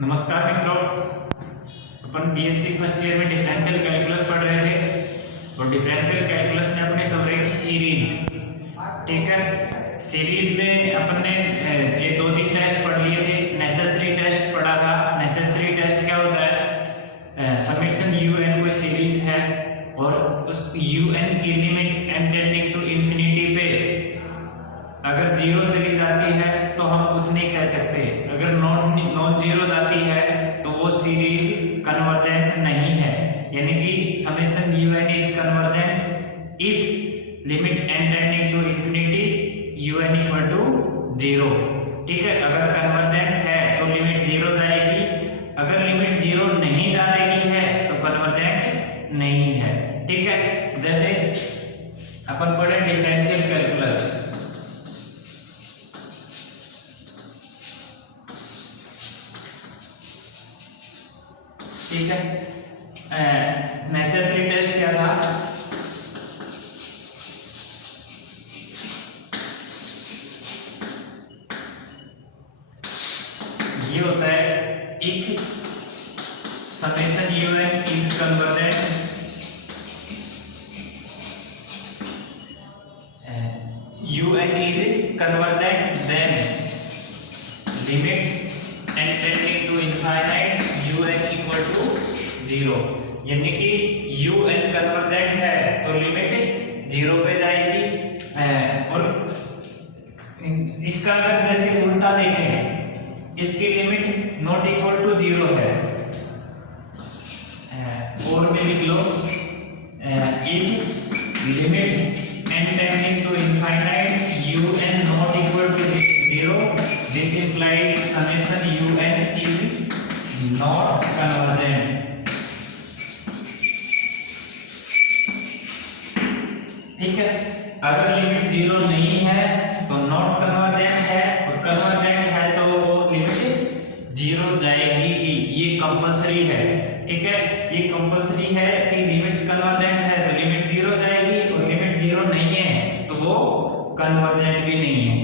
नमस्कार मित्रों, अपन BSc first year में डिफरेंशियल कैलकुलस पढ़ रहे थे और डिफरेंशियल कैलकुलस में अपने चल रही थी सीरीज। ठीक है, सीरीज में अपन ने ये दो तीन टेस्ट पढ़ लिए थे। नेसेसरी टेस्ट पढ़ा था। नेसेसरी टेस्ट क्या होता है? समेशन un कोई सीरीज है और उस un की limit n tending to infinity पे अगर जीरो चली जाती है तो हम कुछ नहीं कह सकते। अगर नॉन जीरो जाती है तो वो सीरीज कन्वर्जेंट नहीं है, यानी कि summation un is convergent if limit n tending to infinity un equal to zero. ठीक है, अगर कन्वर्जेंट है तो लिमिट जीरो जाएगी, अगर लिमिट जीरो नहीं जा रही है तो कन्वर्जेंट नहीं है। ठीक है, जैसे अपन पढ़े डिफरेंशियल कैलकुलस। ठीक है, नेसेसरी टेस्ट क्या था? ये होता है if summation un is convergent un is convergent then limit n tending to infinite un equal to zero. यानी कि un कन्वर्जेंट है तो लिमिट जीरो पे जाएगी। और इसका अगर जैसे उल्टा देखें, इसकी limit not equal to zero है। और में लिख लो if limit n tending to infinite un not equal to zero, this implies summation un is not convergent. ठीक है, अगर लिमिट जीरो नहीं है तो नॉट कन्वर्जेंट है, और कन्वर्जेंट है तो वो लिमिट जीरो जाएगी ही। ये कंपलसरी है। ठीक है, ये कंपलसरी है कि लिमिट कन्वर्जेंट है तो लिमिट जीरो जाएगी, और लिमिट जीरो नहीं है तो वो कन्वर्जेंट भी नहीं है।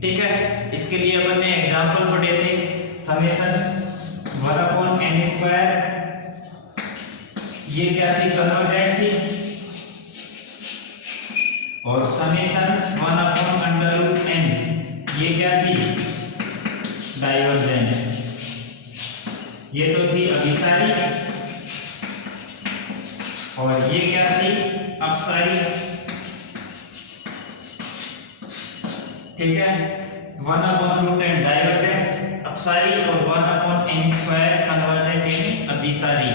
ठीक है, इसके लिए अपन ने एग्जांपल पढ़े थे। समेशन 1/n स्क्वायर, ये क्या थी? कन्वर्जेंट थी। और समेशन 1/√n, ये क्या थी? डाइवर्जेंट। ये तो थी अभिसारी, और ये क्या थी? अपसारी। ठीक है, 1/√n डाइवर्जेंट अपसारी और 1/n स्क्वायर कन्वर्जेंट यानी अभिसारी।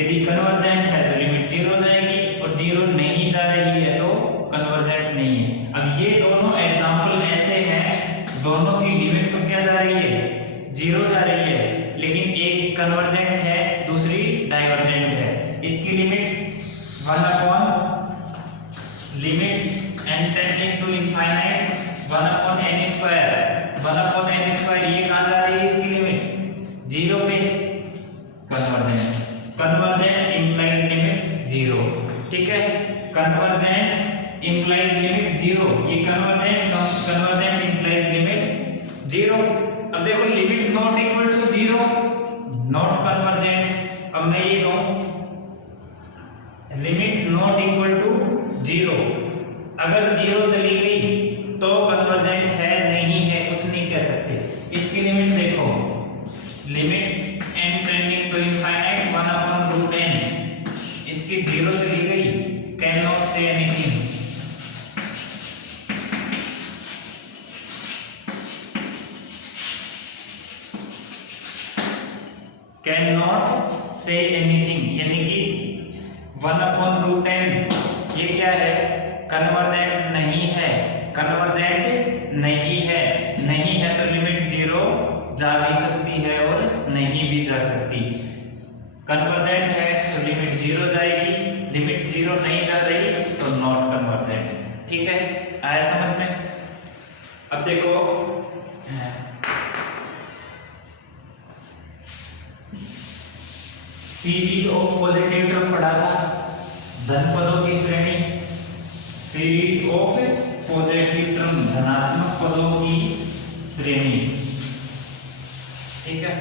यदि कन्वर्जेंट है तो लिमिट जीरो जाएगी, और जीरो नहीं जा रही है तो कन्वर्जेंट नहीं है। अब ये दोनों एग्जांपल ऐसे हैं, दोनों की लिमिट तो क्या जा रही है? जीरो जा रही है, लेकिन एक कन्वर्जेंट है, दूसरी डाइवर्जेंट है। इसकी लिमिट 1/लिमिट n tending to infinite 1/n square. 1/n square ये कहां जा रही है? इसकी लिमिट जीरो पे। Convergent, convergent implies limit zero. ठीक है, कन्वर्जेंट इंप्लाइज लिमिट जीरो। ये कन्वर्जेंट इंप्लाइज लिमिट जीरो। अब देखो, limit not equal to zero, not convergent. अब मैं ये कहूं limit not equal to zero, अगर जीरो चली गई तो कन्वर्जेंट है नहीं है, कुछ नहीं कह सकते। इसकी लिमिट देखो, limit n tending to infinite 1/√n, इसकी जीरो चली गई, can not say anything. Can not say anything, यानी कि 1/√n ये क्या है? कन्वर्जेंट नहीं है। कन्वर्जेंट नहीं है, नहीं है तो लिमिट जीरो जा भी सकती है और नहीं भी जा सकती। कन्वर्जेंट है तो लिमिट जीरो जाएगी, लिमिट जीरो नहीं जा रही तो नॉट कन्वर्जेंट। ठीक है, आया समझ में? अब देखो, सीरीज ऑफ पॉजिटिव टर्म पढ़ा था, धन पदों की श्रेणी। सीरीज ऑफ पॉजिटिव टर्म, धनात्मक पदों की श्रेणी। ठीक है,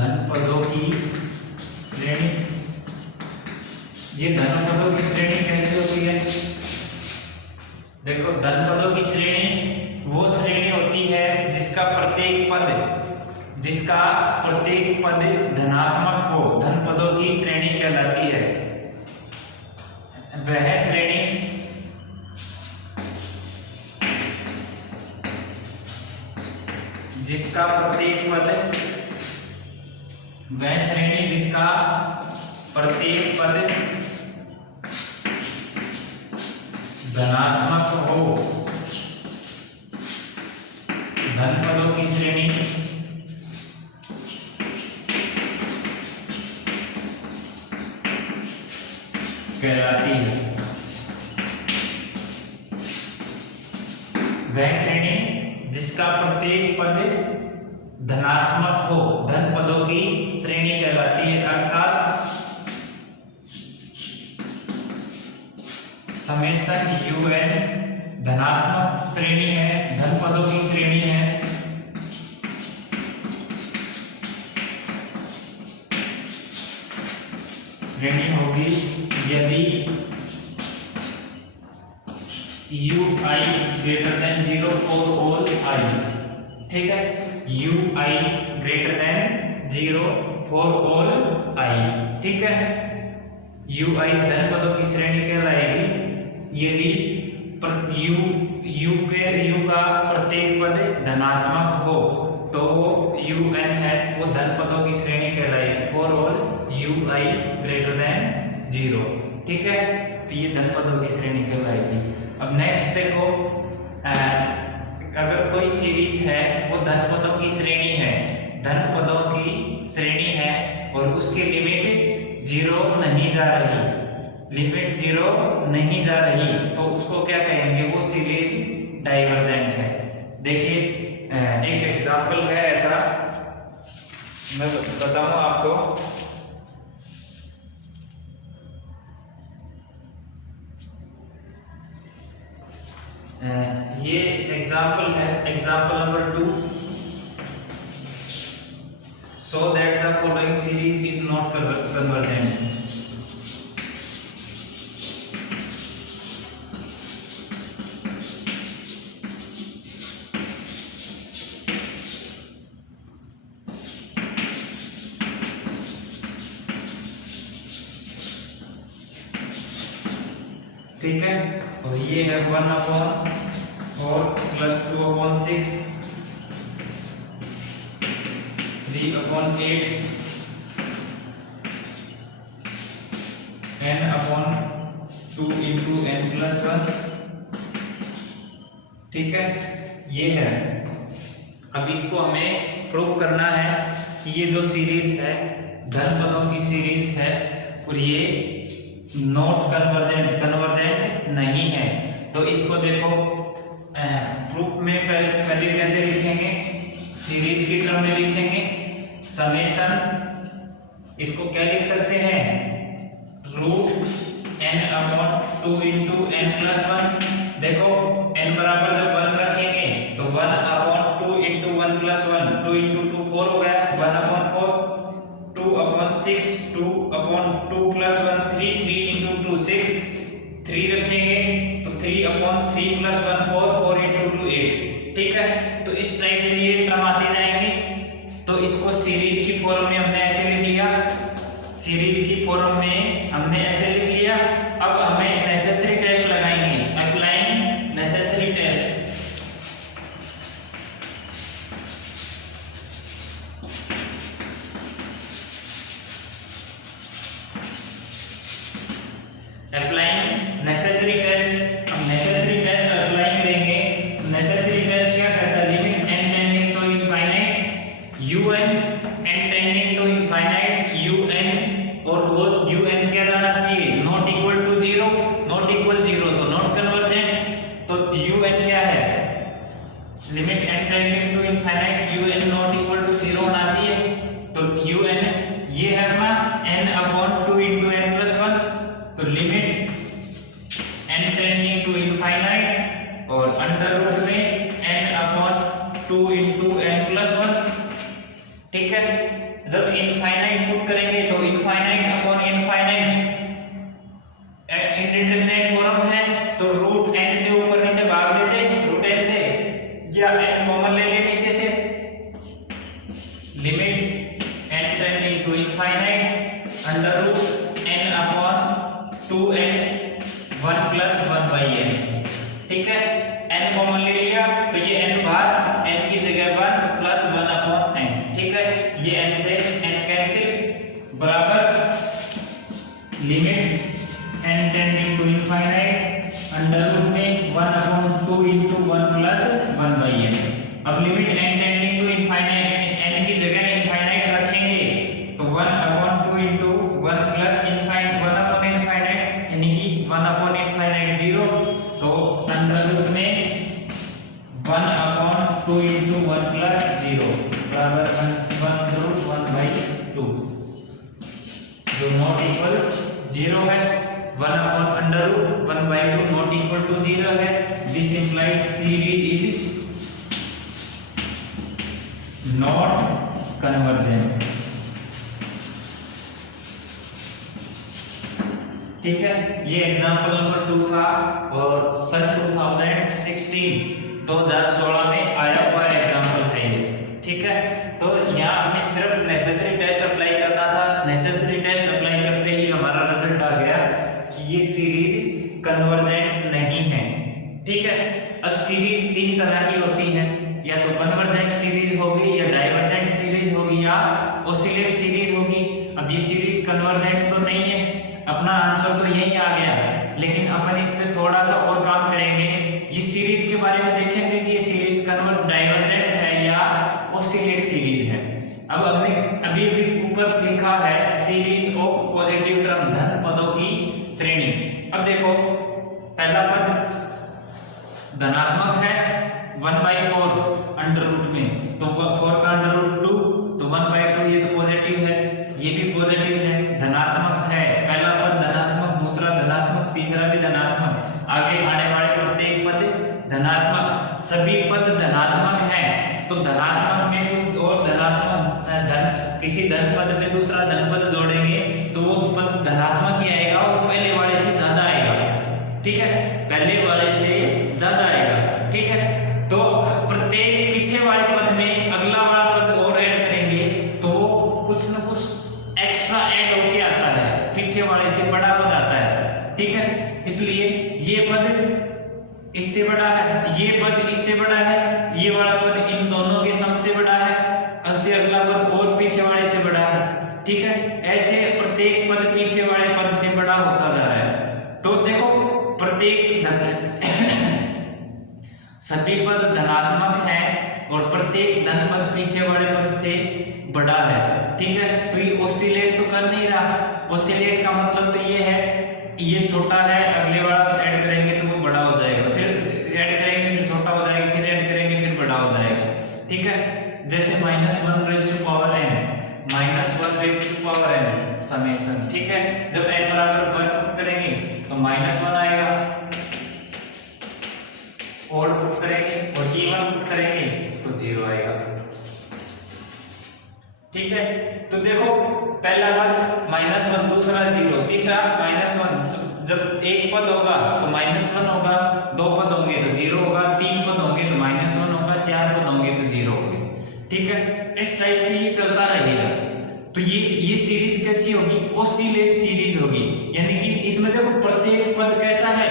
धन पदों की श्रेणी। ये धन पदों की श्रेणी कैसे होती है? देखो, धन पदों की श्रेणी वो श्रेणी होती है जिसका प्रत्येक पद धनात्मक हो, धन पदों की श्रेणी कहलाती है। वह श्रेणी जिसका प्रत्येक पद धनात्मक हो, धन पदों की श्रेणी कहलाती है। वह श्रेणी जिसका प्रत्येक पद धनात्मक हो, धन पदों की श्रेणी कहलाती है। अर्थात समेशन UN धनात्मक श्रेणी है, धन पदों की श्रेणी है। श्रेणी होगी यदि UI greater than 0 for all I। ठीक है, UI greater than 0 for all I। ठीक है, UI धन पदों की श्रेणी कहलाएगी यदि U का प्रत्येक पद धनात्मक हो, तो वो UN है, वो धन पदों की श्रेणी कहलाएगी। For all UI greater than 0। ठीक है, तो ये धन पदों की श्रेणी कहलाएगी। अब नेक्स्ट देखो, अगर कोई सीरीज है वो धन पदों की श्रेणी है, धन पदों की श्रेणी है और उसकी लिमिट 0 नहीं जा रही, तो उसको क्या कहेंगे? वो सीरीज डाइवर्जेंट है। देखिए, एक एग्जांपल है ऐसा, मैं बताऊं आपको। ये एग्जांपल है, example number 2। So that the following series is not convergent. ठीक है, और ये है 1/4 प्लस 2/6, 3/8, n/2 into n+1। ठीक है, ये है। अब इसको हमें प्रूव करना है कि ये जो सीरीज है धन पदों की सीरीज है और ये नॉट कन्वर्जेंट नहीं है। तो इसको देखो, प्रूफ में पहले कैसे लिखेंगे? सीरीज की टर्म में लिखेंगे समेशन, इसको क्या लिख सकते हैं? √n/2 into n+1। देखो, n बराबर जब 1 रखेंगे तो 1/2 into 1+1, 2 into 2 4 हो गया, 1/4, 2/6, 2/2 + 1 3, 3 into 2 6, 3 रखेंगे तो 3/3 + 1 4, 4 into 2 8। ठीक है, तो इस टाइप से ये टर्म आती जाएंगे। तो इसको सीरीज की फॉर्म में हमने ऐसे लिख लिया, अब हमें नेसेसरी टेस्ट लगाएंगे, applying necessary test. Applying necessary test, हम नेसेसरी टेस्ट अप्लाई करेंगे। नेसेसरी टेस्ट क्या कहता है? Limit n tending to infinite un, n tending to infinite un, और वो un क्या जाना चाहिए? Not equal to 0, not equal 0 तो नॉट कन्वर्जेंट। तो un क्या है? Limit n tending to infinite un not equal to 0 होना चाहिए। तो un ये है अपना n/2 into n+1, तो limit n tending to infinite और अंडर रूट में n/2 into n+1। ठीक है, जब इनफाइनाइट पुट करेंगे तो infinite upon infinite indeterminate form है, तो रूट n से ऊपर नीचे भाग देते रूट n से, या n कॉमन ले ले नीचे से, limit n tending to infinite under root n upon 2n 1 plus 1 by n। ठीक है, n कॉमन ले लिया तो ये n बार n की जगह 1 प्लस 1 अपॉन n। ठीक है, ये n से n कैंसिल, बराबर limit n tending to infinite under root में 1 upon 2 into 1 plus 1 by n। अब limit n tending to infinite, n की जगह इनफाइनाइट रखेंगे तो 1 upon 2 into 1 plus infinite 1 upon infinite, यानी कि 1 अपॉन इनफाइनाइट 0, तो अंडर रूट में 1 अपॉन 2 into 1 प्लस 0 बराबर 1 रूट 1 बाई 2, जो नॉट इक्वल 0 है। 1 upon under root 1 by 2 not equal to 0 है। This implies series is not convergent. ठीक है, ये एग्जांपल नंबर 2 था और सन 2016 में आया हुआ एग्जांपल है ये। ठीक है, तो यहाँ हमें सिर्फ नेसेसरी टेस्ट अप्लाई करना था। नेसेसरी टेस्ट अप्लाई करते ही हमारा रिजल्ट आ गया कि ये सीरीज कन्वर्जेंट नहीं है। ठीक है, अब सीरीज 3 तरह की होती है, या तो कन्वर्जेंट सीरीज होगी, या डाइवर्जेंट सीरीज होगी, या ऑसिलेट सीरीज होगी। अब ये सीरीज कन्वर्जेंट तो नहीं है, अपना आंसर तो यही आ गया, लेकिन अपन इस पे थोड़ा सा और काम करेंगे। ये सीरीज के बारे में देखेंगे कि ये सीरीज डाइवर्जेंट है या ऑसिलेट सीरीज है। अब हमने अभी ऊपर लिखा है सीरीज ऑफ पॉजिटिव टर्म, धन पदों की श्रेणी। अब देखो, पहला पद धनात्मक है 1/4 अंडर रूट में, तो 4 का अंडर रूट 2, तो 1/2 ये तो पॉजिटिव है, ये भी पॉजिटिव है, धनात्मक है। पहला पद धनात्मक, दूसरा धनात्मक, तीसरा भी धनात्मक, आगे आने वाले प्रत्येक पद धनात्मक। सभी पद धनात्मक हैं, तो धनात्मक में कुछ और धनात्मक धन, किसी धन पद में दूसरा धन पद जोड़ेंगे तो वो पद धनात्मक ही आएगा और पहले वाले से ज्यादा आएगा। ठीक है, पहले वाले से ज्यादा आएगा। ठीक है, तो प्रत्येक पीछे वाले पद में अगला वाला पद और ऐड करेंगे तो कुछ न कुछ एक्स्ट्रा ऐड होके आता है, पीछे वाले से बड़ा पद आता है। ठीक है, इसलिए ये पद इससे बड़ा है, ये पद इससे बड़ा है, ये वाला पद इन दोनों के सम से बड़ा है, उससे अगला पद और पीछे वाले से बड़ा है। ठीक है, ऐसे प्रत्येक पद पीछे वाले पद से बड़ा होता जा रहा है। तो देखो, प्रत्येक सभी पद धनात्मक हैं और प्रत्येक धन पद पीछे वाले पद से बड़ा है। ठीक है, तो ये ऑसिलेट तो कर नहीं रहा। ऑसिलेट का मतलब तो ये है, ये छोटा है, अगले वाला ऐड करेंगे तो वो बड़ा हो जाएगा, फिर ऐड करेंगे फिर छोटा हो जाएगा, फिर ऐड करेंगे फिर बड़ा हो जाएगा। ठीक है, जैसे -1 raise to power n, -1 raise to power n summation. ठीक है, जब n बराबर 1 पुट करेंगे तो -1 आएगा, और पुट करेंगे और e1 पुट करेंगे तो 0 आएगा। ठीक है, तो देखो, पहला पद -1, दूसरा 0, तीसरा -1। जब एक पद होगा तो -1 होगा, 2 पद होंगे तो 0 होगा, 3 पद होंगे तो -1 होगा, 4 पद होंगे तो 0 होंगे। ठीक है, इस टाइप से ये चलता रहेगा। तो ये सीरीज कैसी होगी? ऑसिलेट सीरीज होगी, यानी कि इसमें देखो प्रत्येक पद कैसा है,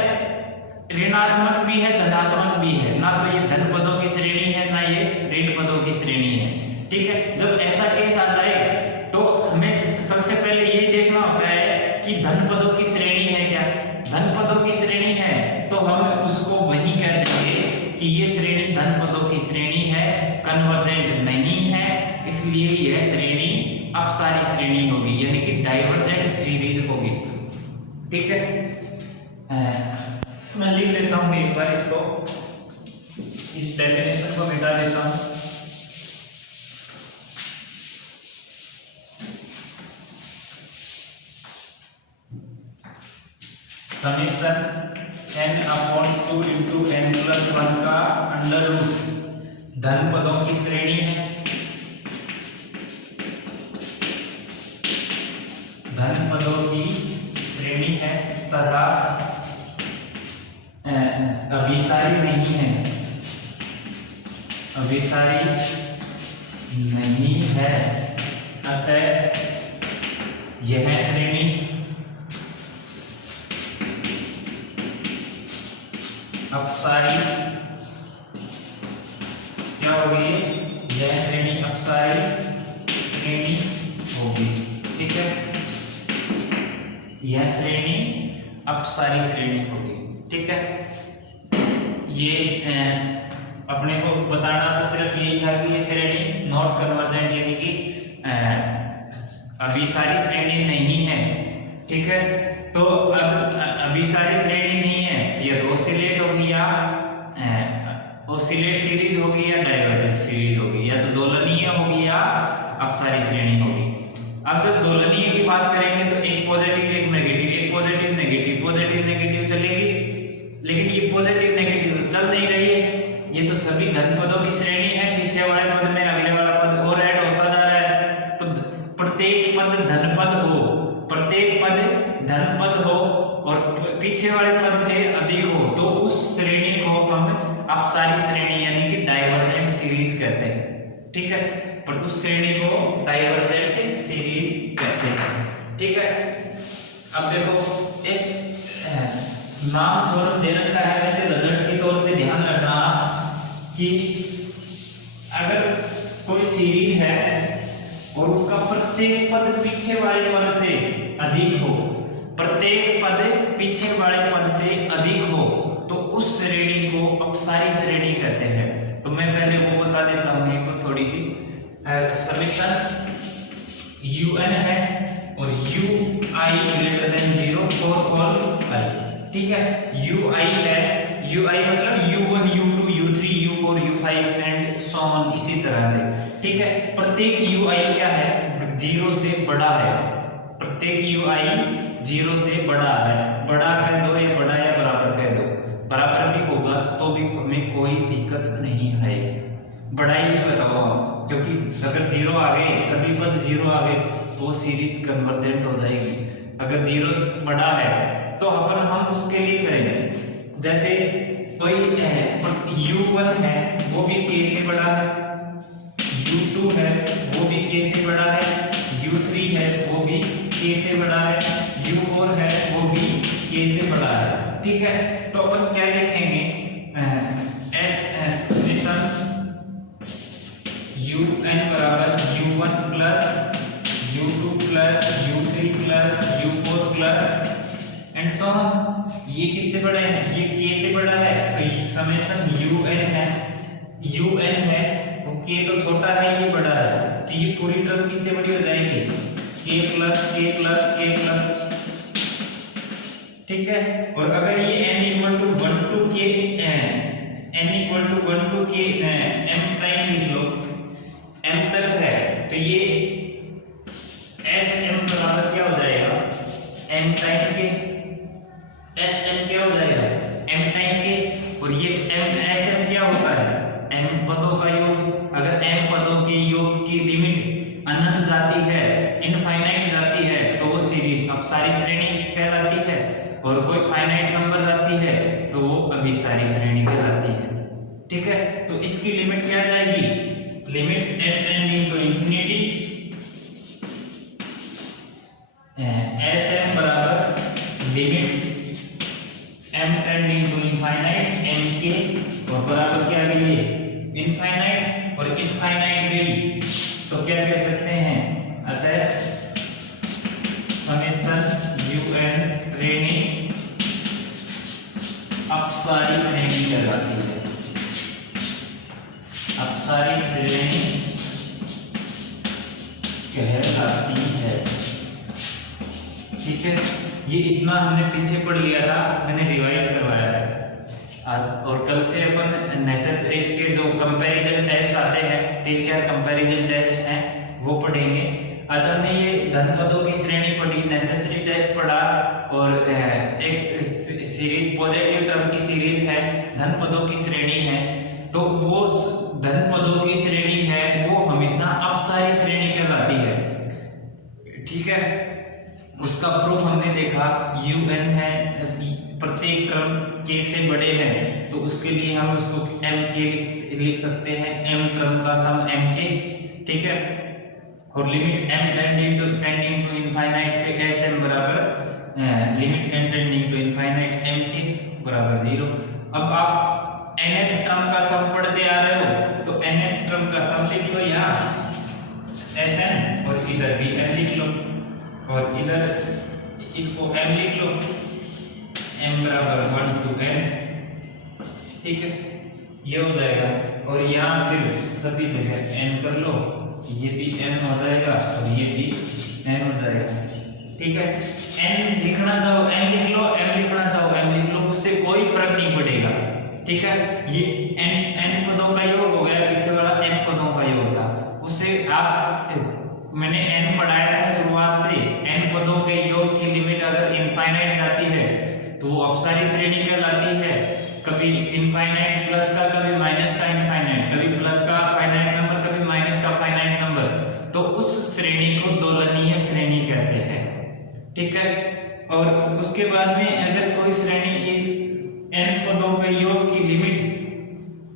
ऋणात्मक भी है, धनात्मक भी है। ना तो ये धन पदों की श्रेणी है, ना ये ऋण पदों की श्रेणी है। ठीक है, जब ऐसा केस आ जाए तो हमें सबसे पहले ये देखना होता है कि धन पदों की श्रेणी है क्या। धन पदों की श्रेणी है तो हम उसको वही कह देंगे कि ये श्रेणी धन पदों की श्रेणी है, कन्वर्जेंट नहीं है, इसलिए यह श्रेणी अपसारी श्रेणी होगी, यानी कि डाइवर्जेंट सीरीज होगी। ठीक है, मैं लिख लेता हूं एक बार इसको, इस डेफिनेशन को मिटा देता हूं। समेशन n/2 into n+1 का अंडर रूट धन पदों की श्रेणी है, धन पदों की श्रेणी है तथा अभिसारी नहीं है, अभिसारी नहीं है, अतः यह श्रेणी अपसारी क्या होगी, यह श्रेणी अपसारी श्रेणी होगी। ठीक है, यह श्रेणी अपसारी श्रेणी होगी। ठीक है, ये अपने को बताना तो सिर्फ यही था कि ये श्रेणी नॉट कन्वर्जेंट यानी कि अभिसारी श्रेणी नहीं है। ठीक है, तो अब अभिसारी श्रेणी नहीं है तो या तो ऑसिलेट होगी या ऑसिलेट सीरीज होगी या डाइवर्जेंट सीरीज होगी, या तो दोलनीय होगी या अपसारी श्रेणी होगी। अब जब दोलनीय की बात करेंगे तो एक पॉजिटिव एक नेगेटिव, एक पॉजिटिव नेगेटिव, पॉजिटिव नेगेटिव चलेगी, लेकिन ये पॉजिटिव नेगेटिव तो चल नहीं रही है। ये तो सभी धन पदों की श्रेणी है, पीछे वाले पद में अगले वाला पद और ऐड होता जा रहा है। तो प्रत्येक पद धन पद हो, प्रत्येक पद धन पद हो और पीछे वाले पद से अधिक हो तो उस श्रेणी को हम अपसारी श्रेणी यानी कि डाइवर्जेंट सीरीज कहते हैं। ठीक है, पर उस श्रेणी को डाइवर्जेंट सीरीज कहते हैं। ठीक है, अब देखो एक नाम फॉर्म दे रखा है, वैसे रिजल्ट के तौर पे ध्यान रखना कि अगर कोई सीरीज है और उसका प्रत्येक पद पीछे वाले पद से अधिक हो, प्रत्येक पद पीछे वाले पद से अधिक हो तो उस श्रेणी को अपसारी श्रेणी कहते हैं। तो मैं पहले वो बता देता हूं यहीं पर थोड़ी सी समीकरण un है और ui greater than 0 for all i। ठीक है, ui है, ui मतलब u1 u2 u3 u4 u5 and so on इसी तरह से। ठीक है, प्रत्येक ui क्या है, 0 से बड़ा है, प्रत्येक ui 0 से बड़ा है, बड़ा कह दो या बड़ा या बराबर कह दो, बराबर भी होगा तो भी हमें कोई दिक्कत नहीं है, बड़ा ही बताओ आप, क्योंकि अगर 0 आ गए, सभी पद 0 आ गए तो सीरीज कन्वर्जेंट हो जाएगी। अगर 0 से बड़ा है तो अपन हम उसके लिए करेंगे, जैसे कोई है u1 है वो भी k से बड़ा है, u2 है वो भी k से बड़ा है, u3 है वो भी k से बड़ा है, u4 है वो भी k से बड़ा है। ठीक है, तो अपन क्या लिखेंगे, un बराबर u1 plus u2 plus u3 plus u4 plus and so on. ये किससे बड़ा है, ये k से बड़ा है तो समेशन un है, un है वो k तो छोटा है ये बड़ा है, तो ये पूरी टर्म किससे बड़ी हो जाएगी, k plus k plus k plus. ठीक है, और अगर ये n equal to 1 to k n equal to 1 to k m time लिख लो, m तक है तो ये sm बराबर क्या हो जाएगा, m टाइम के, sm क्या हो जाएगा, m टाइम के, और ये m sm क्या होता है, m पदों का योग। अगर m पदों के योग की लिमिट अनंत जाती है, इनफाइनाइट जाती है तो वो सीरीज अपसारी श्रेणी कहलाती है, और कोई फाइनाइट नंबर जाती है तो वो अभिसारी श्रेणी कहलाती है। ठीक है, तो इसकी लिमिट क्या जाएगी, limit n tending to infinity sm बराबर limit m tending to infinite m के, और बराबर क्या गई इनफाइनाइट, और इनफाइनाइट गई तो क्या कह सकते हैं, अतः समेशन un श्रेणी अपसारी श्रेणी कहलाती है, अपसारी श्रेणी कहलाती है। ठीक है, ये इतना हमने पीछे पढ़ लिया था, मैंने रिवाइज करवाया है आज, और कल से अपन नेसेसरीज के जो कंपैरिजन टेस्ट आते हैं, 3-4 कंपैरिजन टेस्ट हैं वो पढ़ेंगे। आज हमने ये धन पदों की श्रेणी पढ़ी, नेसेसरी टेस्ट पढ़ा, और एक सीरीज पॉजिटिव टर्म की सीरीज है, धन पदों की श्रेणी है, तो वो धन पदों की श्रेणी है वो हमेशा अपसारी श्रेणी कहलाती है। ठीक है, उसका प्रूफ हमने देखा un है, प्रत्येक टर्म k से बड़े हैं तो उसके लिए हम उसको mk लिख सकते हैं, m टर्म का सम mk, ठीक है। और limit m tending to infinite पे sm बराबर limit n tending to infinite mk बराबर 0। अब आप nth टर्म का सम पढ़ते आ रहे हो तो nth टर्म का सम लिख लो यहाँ sn और इधर भी m लिख लो और इधर इसको m लिख लो, m बराबर 1 to n, ठीक है, ये हो जाएगा। और यहाँ फिर सभी जगह n कर लो, ये भी n हो जाएगा और ये भी n हो जाएगा, ठीक है। n लिखना चाहो n लिख लो, m लिखना चाहो m लिख लो, उससे कोई फर्क नहीं पड़ेगा, ठीक है। ये n पदों का योग हो गया, पीछे वाला m पदों का योग था, उससे आप मैंने n पढ़ाया था शुरुआत से, n पदों के योग की लिमिट अगर इनफाइनाइट जाती है तो वो अपसारी श्रेणी कहलाती है। कभी इनफाइनाइट प्लस का, कभी माइनस का इनफाइनाइट, कभी प्लस का फाइनाइट नंबर, कभी माइनस का फाइनाइट नंबर, तो उस श्रेणी को दोलनीय श्रेणी कहते हैं, ठीक है। और उसके बाद में अगर कोई श्रेणी n पदों के योग की लिमिट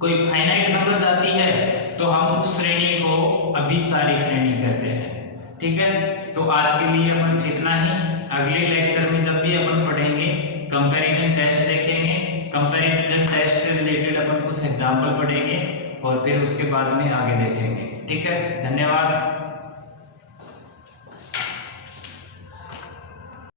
कोई फाइनाइट नंबर जाती है तो हम उस श्रेणी को अभिसारी श्रेणी कहते हैं, ठीक है। तो आज के लिए अपन इतना ही। अगले लेक्चर में जब भी अपन पढ़ेंगे कंपैरिजन टेस्ट देखेंगे, कंपैरिजन टेस्ट से रिलेटेड अपन कुछ एग्जाम्पल पढ़ेंगे और फिर उसके बाद में आगे देखेंगे, ठीक है। धन्यवाद।